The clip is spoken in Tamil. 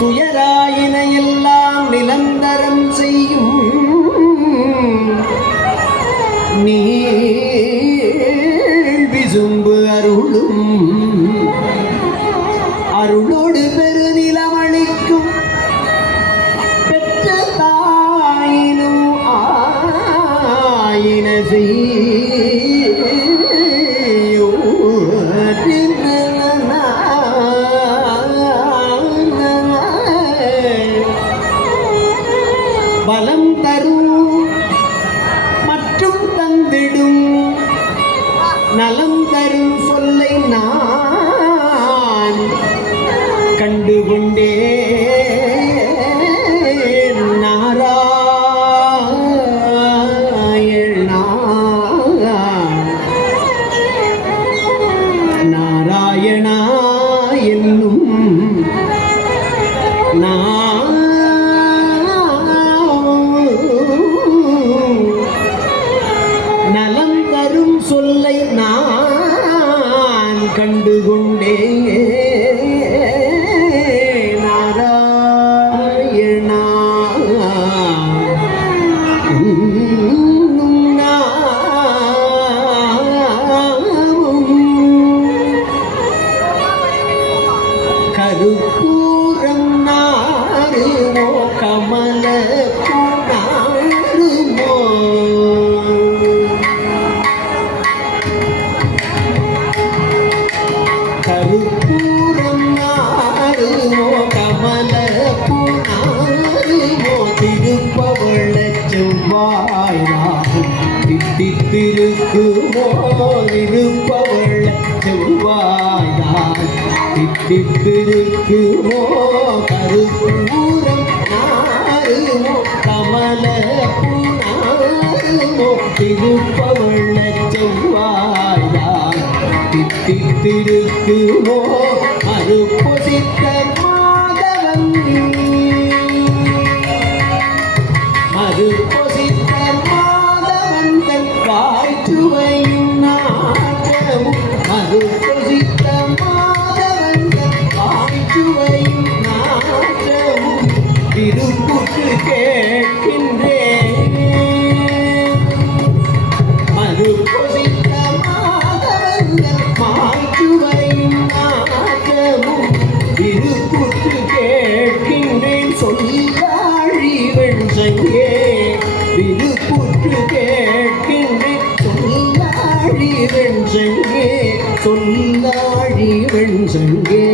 அடியார்படு துயராயின எல்லாம் நிலந்தரம் செய்யும் நீள் விசும்பு அருளும். அருளோடு பெருநிலமளிக்கும் பெற்ற தாயினும் ஆயின பலம் கண்டு கொண்டே நாராயணா கரு தித்தித்திருக்குமோ திருப்பவள செவ்வாயாகும் தித்தித்திருக்குமோ கருப்பூரம் நாருமோ கமல நாருமோ திருப்பவள செவ்வாயாகும் தித்தித்திருக்குமோ அருப்பொசித்த சொன்னாழி திருப்புற்று கேட்கின்றேன் சொல்லாழி வெண்சங்கே சொல்லாழி வெண்சங்கே